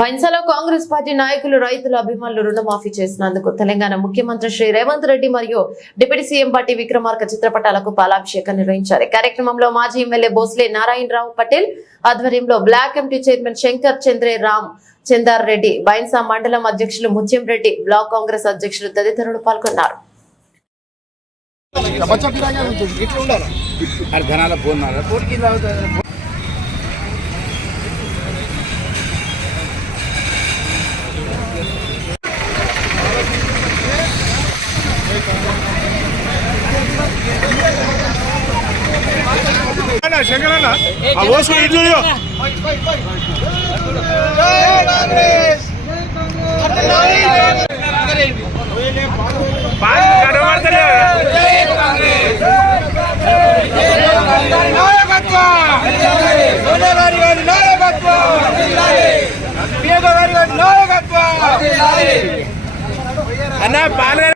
బైన్సాలో Congress party నాయకులు రైతుల అభిమానులు రుణమాఫీ చేసినందుకు తెలంగాణ ముఖ్యమంత్రి శ్రీ రేవంత్ రెడ్డి మరియు డిప్యూటీ సీఎం పార్టీ విక్రమార్క చిత్రపటాలకు పాలాభిషేకం నిర్వహించారు. కార్యక్రమంలో మాజీ ఎమ్మెల్యే భోస్లే నారాయణరావు పటేల్ ఆధ్వర్యంలో block empty chairman Shankar Chandre Ram Chandar Reddy Bhainsa మండలం అధ్యక్షులు ముత్యం రెడ్డి బ్లాక్ కాంగ్రెస్ అధ్యక్షులు తదితరులు పాల్గొన్నారు. ఫోన్ ఫోన్ శంకరన్న ఆ ఓసు ఇట్లు అన్న పాలు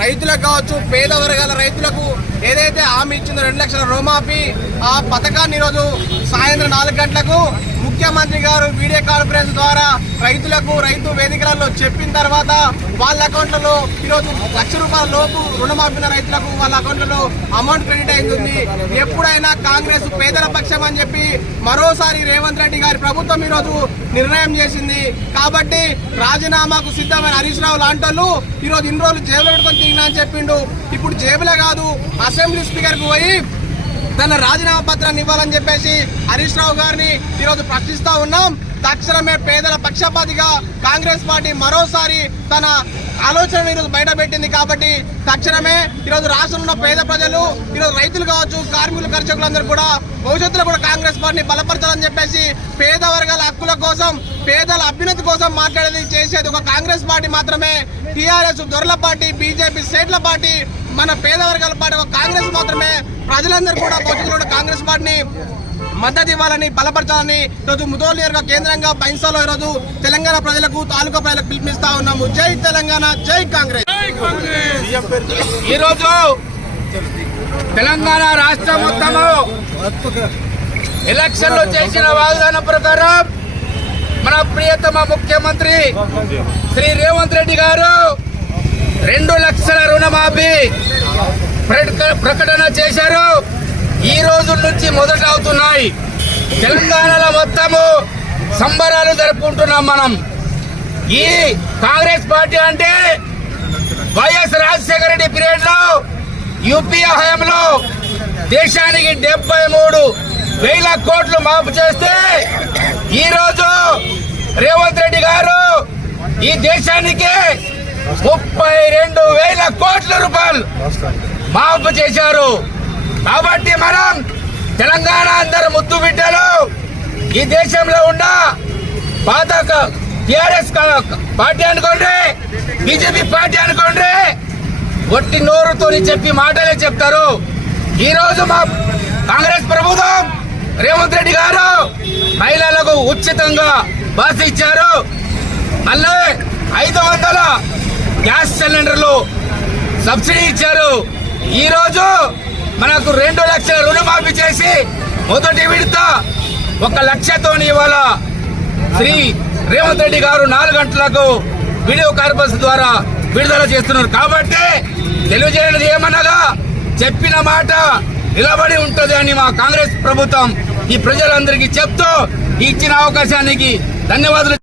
రైతులకు కావచ్చు పేద వర్గాల రైతులకు ఏదైతే హామీ ఇచ్చిందో రెండు లక్షల రుణమాఫీ ఆ పథకాన్ని ఈరోజు సాయంత్రం నాలుగు గంటలకు ముఖ్యమంత్రి గారు వీడియో కాన్ఫరెన్స్ ద్వారా రైతులకు రైతు వేదికలలో చెప్పిన తర్వాత వాళ్ళ అకౌంట్లలో ఈరోజు లక్ష రూపాయల లోపు రుణమాఫీ రైతులకు వాళ్ళ అకౌంట్లలో అమౌంట్ క్రెడిట్ అయింది. ఎప్పుడైనా కాంగ్రెస్ పేదల పక్షం అని చెప్పి మరోసారి రేవంత్ రెడ్డి గారి ప్రభుత్వం ఈరోజు నిర్ణయం చేసింది. కాబట్టి రాజీనామాకు సిద్ధమైన హరీష్ రావు లాంటి ఈరోజు ఇన్ని రోజులు జేబులో పెట్టుకొని తిరిగినా అని చెప్పిండు. ఇప్పుడు జేబులే కాదు అసెంబ్లీ స్పీకర్కి పోయి తన రాజీనామా పత్రాన్ని ఇవ్వాలని చెప్పేసి హరీష్ రావు గారిని ఈరోజు ప్రశ్నిస్తా ఉన్నాం. తక్షణమే పేదల పక్షపాతిగా కాంగ్రెస్ పార్టీ మరోసారి తన ఆలోచన ఈరోజు బయట పెట్టింది కాబట్టి తక్షణమే ఈరోజు రాష్ట్రంలో పేద ప్రజలు ఈరోజు రైతులు కావచ్చు కార్మికులు కర్షకులందరూ కూడా భవిష్యత్తులో కూడా కాంగ్రెస్ పార్టీని బలపరచాలని చెప్పేసి పేద వర్గాల హక్కుల కోసం పేదల అభ్యున్నతి కోసం మాట్లాడేది చేసేది ఒక కాంగ్రెస్ పార్టీ మాత్రమే. టీఆర్ఎస్ దొరల పార్టీ బీజేపీ స్టేట్ల పార్టీ మన పేద వర్గాల పార్టీ ఒక కాంగ్రెస్ మాత్రమే ప్రజలందరూ కూడా భవిష్యత్తులో కాంగ్రెస్ పార్టీని మద్దతు ఇవ్వాలని బలపరచాలని ఈరోజు ముదోలు నియోజక కేంద్రంగా బైన్సాలో ఈరోజు తెలంగాణ ప్రజలకు తాలూకా ప్రజలకు పిలిపిస్తా ఉన్నాము. జై తెలంగాణ జై కాంగ్రెస్. ఈరోజు తెలంగాణ రాష్ట్రం మొత్తము ఎలక్షన్లో చేసిన వాగ్దానం ప్రకారం మన ప్రియతమ ముఖ్యమంత్రి శ్రీ రేవంత్ రెడ్డి గారు రెండు లక్షల రుణమాఫీ ప్రకటన చేశారు. ఈ రోజు నుంచి మొదట అవుతున్నాయి తెలంగాణలో మొత్తము సంబరాలు జరుపుకుంటున్నాం మనం. ఈ కాంగ్రెస్ పార్టీ అంటే వైఎస్ రాజశేఖర రెడ్డి పీరియడ్లో యూపీఏ హయాంలో దేశానికి డెబ్బై మూడు వేల కోట్లు మాపు చేస్తే ఈ రోజు రేవంత్ రెడ్డి గారు ఈ దేశానికి ముప్పై రెండు వేల కోట్ల రూపాయలు మాఫ్ చేశారు. కాబట్టి మనం తెలంగాణ అందరు ముద్దు బిడ్డలు ఈ దేశంలో ఉన్న పాత టిఆర్ఎస్ పార్టీ అనుకోండి బీజేపీ పార్టీ అనుకోండి ఒట్టి నోరుతోని చెప్పి మాటలే చెప్తారు. ఈరోజు మా కాంగ్రెస్ ప్రభుత్వం రేవంత్ రెడ్డి గారు మహిళలకు ఉచితంగా బస్ ఇచ్చారు. మళ్ళీ ఐదు వందల గ్యాస్ సిలిండర్లు సబ్సిడీ ఇచ్చారు. ఈ రోజు మనకు రెండు లక్షల రుణమాఫీ చేసి మొదటి విడత ఒక లక్షతో ఇవాళ శ్రీ రేవంత్ రెడ్డి గారు నాలుగు గంటలకు వీడియో కాన్ఫరెన్స్ ద్వారా విడుదల చేస్తున్నారు. కాబట్టి తెలియజేయడం ఏమనగా చెప్పిన మాట నిలబడి ఉంటుంది అని మా కాంగ్రెస్ ప్రభుత్వం ఈ ప్రజలందరికీ చెప్తూ ఇచ్చిన అవకాశానికి ధన్యవాదాలు